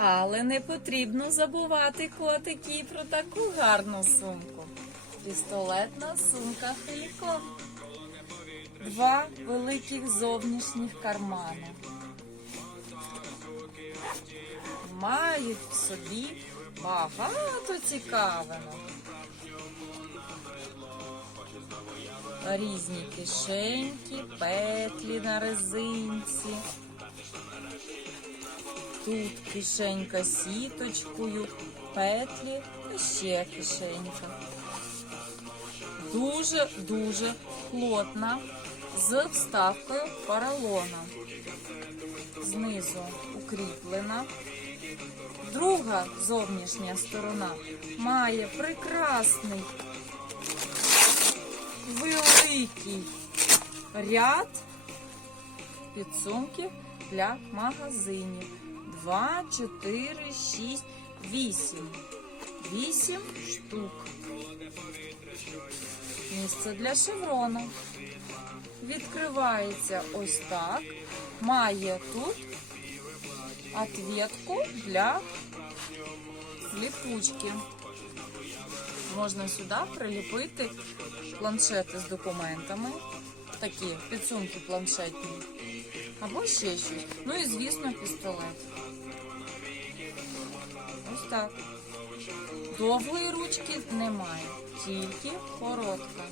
Але не потрібно забувати котики про таку гарну сумку. Пістолетна сумка Хелікон. Два великих зовнішніх кармани. Мають в собі багато цікавинок. Різні кишеньки, петлі на резинці. Тут кишенька сіточкою, петлі та ще кишенька. Дуже-дуже плотна з вставкою поролона. Знизу укріплена. Друга зовнішня сторона має прекрасний великий ряд підсумків для магазинів. 2, 4, 6, 8. 8 штук. Місце для шеврона. Відкривається ось так. Має тут ответку для ліпучки. Можна сюди приліпити планшети з документами, такі підсумки планшетні, або ще щось. Ну і, звісно, пістолет. Ось так. Довгої ручки немає, тільки коротка.